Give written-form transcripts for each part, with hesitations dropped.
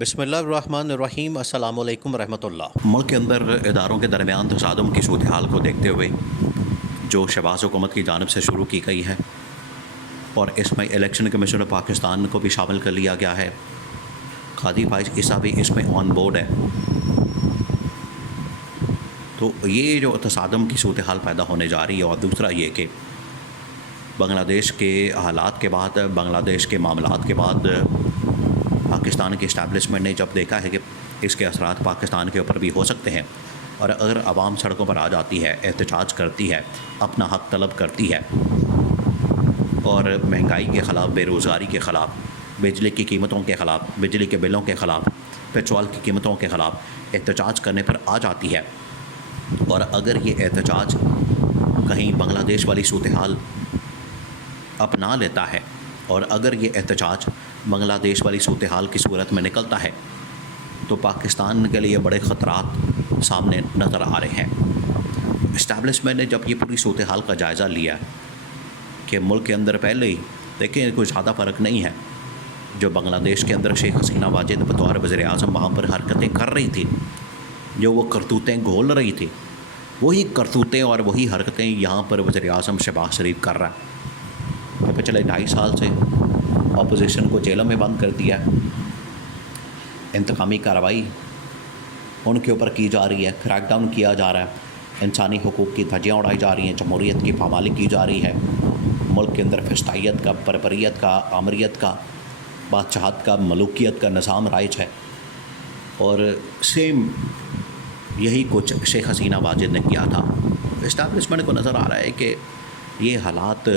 بسم اللہ الرحمن الرحیم۔ السلام علیکم ورحمۃ اللہ۔ ملک کے اندر اداروں کے درمیان تصادم کی صورتحال کو دیکھتے ہوئے جو شہباز حکومت کی جانب سے شروع کی گئی ہے اور اس میں الیکشن کمیشن آف پاکستان کو بھی شامل کر لیا گیا ہے، قاضی فائز عیسیٰ بھی اس میں آن بورڈ ہے، تو یہ جو تصادم کی صورتحال پیدا ہونے جا رہی ہے، اور دوسرا یہ کہ بنگلہ دیش کے حالات کے بعد، بنگلہ دیش کے معاملات کے بعد پاکستان کے اسٹیبلشمنٹ نے جب دیکھا ہے کہ اس کے اثرات پاکستان کے اوپر بھی ہو سکتے ہیں، اور اگر عوام سڑکوں پر آ جاتی ہے، احتجاج کرتی ہے، اپنا حق طلب کرتی ہے اور مہنگائی کے خلاف، بے روزگاری کے خلاف، بجلی کی قیمتوں کے خلاف، بجلی کے بلوں کے خلاف، پیٹرول کی قیمتوں کے خلاف احتجاج کرنے پر آ جاتی ہے، اور اگر یہ احتجاج کہیں بنگلہ دیش والی صورتحال اپنا لیتا ہے، اور اگر یہ احتجاج بنگلہ دیش والی صورتحال کی صورت میں نکلتا ہے، تو پاکستان کے لیے بڑے خطرات سامنے نظر آ رہے ہیں۔ اسٹیبلشمنٹ نے جب یہ پوری صورتحال کا جائزہ لیا کہ ملک کے اندر پہلے ہی دیکھیں کوئی زیادہ فرق نہیں ہے، جو بنگلہ دیش کے اندر شیخ حسینہ واجد بطور وزیر اعظم وہاں پر حرکتیں کر رہی تھی، جو وہ کرتوتیں گھول رہی تھی، وہی کرتوتیں اور وہی حرکتیں یہاں پر وزیر اعظم شہباز شریف کر رہا ہے کہ پچھلے 2.5 سال سے اپوزیشن کو جیلوں میں بند کر دیا ہے، انتقامی کارروائی ان کے اوپر کی جا رہی ہے، کریک ڈاؤن کیا جا رہا ہے، انسانی حقوق کی دھجیاں اڑائی جا رہی ہیں، جمہوریت کی پامالی کی جا رہی ہے، ملک کے اندر فسطائیت کا، بربریت کا، آمریت کا، بادشاہت کا، ملوکیت کا نظام رائج ہے، اور سیم یہی کچھ شیخ حسینہ واجد نے کیا تھا۔ اسٹیبلشمنٹ کو نظر آ رہا ہے کہ یہ حالات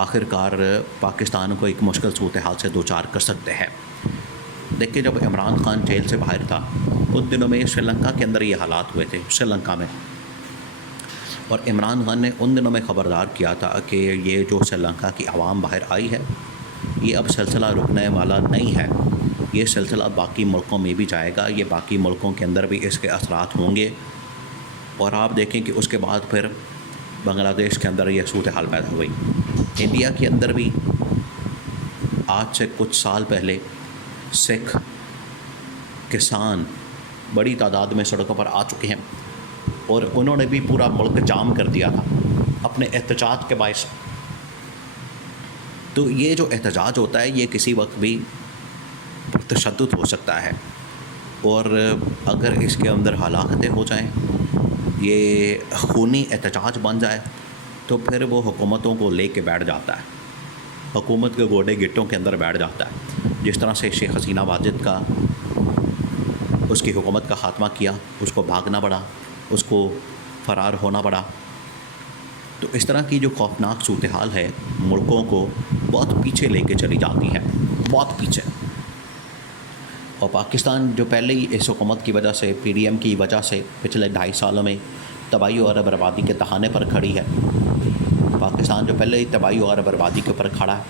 آخر کار پاکستان کو ایک مشکل صورتحال سے دوچار کر سکتے ہیں۔ دیکھیں جب عمران خان جیل سے باہر تھا، ان دنوں میں سری لنکا کے اندر یہ حالات ہوئے تھے، سری لنکا میں، اور عمران خان نے ان دنوں میں خبردار کیا تھا کہ یہ جو سری لنکا کی عوام باہر آئی ہے، یہ اب سلسلہ رکنے والا نہیں ہے، یہ سلسلہ باقی ملکوں میں بھی جائے گا، یہ باقی ملکوں کے اندر بھی اس کے اثرات ہوں گے، اور آپ دیکھیں کہ اس کے بعد پھر بنگلہ دیش کے اندر یہ صورتحال پیدا ہوئی۔ انڈیا کے اندر بھی آج سے کچھ سال پہلے سکھ کسان بڑی تعداد میں سڑکوں پر آ چکے ہیں، اور انہوں نے بھی پورا ملک جام کر دیا تھا اپنے احتجاج کے باعث۔ تو یہ جو احتجاج ہوتا ہے یہ کسی وقت بھی تشدد ہو سکتا ہے، اور اگر اس کے اندر ہلاکتیں ہو جائیں، یہ خونی احتجاج بن جائے، تو پھر وہ حکومتوں کو لے کے بیٹھ جاتا ہے، حکومت کے گوڑے گٹوں کے اندر بیٹھ جاتا ہے۔ جس طرح سے شیخ حسینہ واجد کا اس کی حکومت کا خاتمہ کیا، اس کو بھاگنا پڑا، اس کو فرار ہونا پڑا، تو اس طرح کی جو خوفناک صورتحال ہے ملکوں کو بہت پیچھے لے کے چلی جاتی ہے، بہت پیچھے۔ اور پاکستان جو پہلے ہی اس حکومت کی وجہ سے، پی ڈی ایم کی وجہ سے پچھلے 2.5 سالوں میں تباہی اور بربادی کے تہانے پر کھڑی ہے، پاکستان جو پہلے ہی تباہی اور بربادی کے اوپر کھڑا ہے،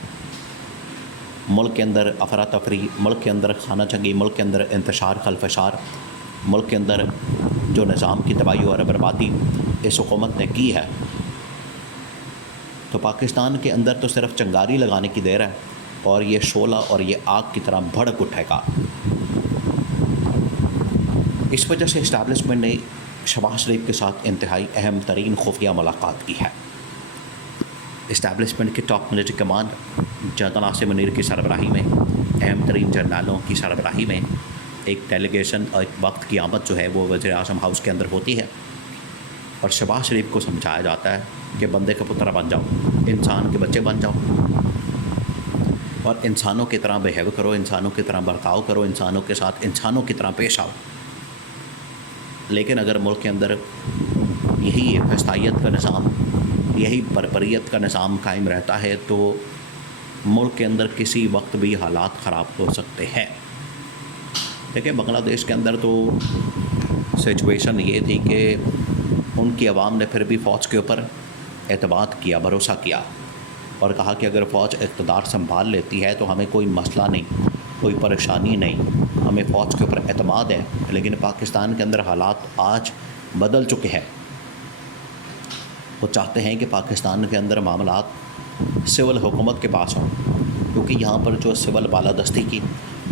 ملک کے اندر افراتفری، ملک کے اندر خانہ جنگی، ملک کے اندر انتشار خلفشار، ملک کے اندر جو نظام کی تباہی اور بربادی اس حکومت نے کی ہے، تو پاکستان کے اندر تو صرف چنگاری لگانے کی دیر ہے، اور یہ شعلہ اور یہ آگ کی طرح بھڑک اٹھے گا۔ اس وجہ سے اسٹیبلشمنٹ نے شہباز شریف کے ساتھ انتہائی اہم ترین خفیہ ملاقات کی ہے۔ اسٹیبلشمنٹ کے top military command general Asim Munir کی سربراہی میں، اہم ترین جرنیلوں کی سربراہی میں ایک ڈیلیگیشن اور ایک وقت کی آمد جو ہے وہ وزیر اعظم ہاؤس کے اندر ہوتی ہے، اور شہباز شریف کو سمجھایا جاتا ہے کہ بندے کا پتر بن جاؤ، انسان کے بچے بن جاؤ، اور انسانوں کی طرح بیہیو کرو، انسانوں کی طرح برتاؤ کرو، انسانوں کے ساتھ انسانوں کی طرح پیش آؤ۔ لیکن اگر ملک کے اندر یہی فسطائیت کا نظام، یہی بربریت کا نظام قائم رہتا ہے، تو ملک کے اندر کسی وقت بھی حالات خراب ہو سکتے ہیں۔ دیکھیں بنگلہ دیش کے اندر تو سچویشن یہ تھی کہ ان کی عوام نے پھر بھی فوج کے اوپر اعتماد کیا، بھروسہ کیا، اور کہا کہ اگر فوج اقتدار سنبھال لیتی ہے تو ہمیں کوئی مسئلہ نہیں، کوئی پریشانی نہیں، ہمیں فوج کے اوپر اعتماد ہے۔ لیکن پاکستان کے اندر حالات آج بدل چکے ہیں، وہ چاہتے ہیں کہ پاکستان کے اندر معاملات سول حکومت کے پاس ہوں، کیونکہ یہاں پر جو سول بالادستی کی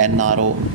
NRO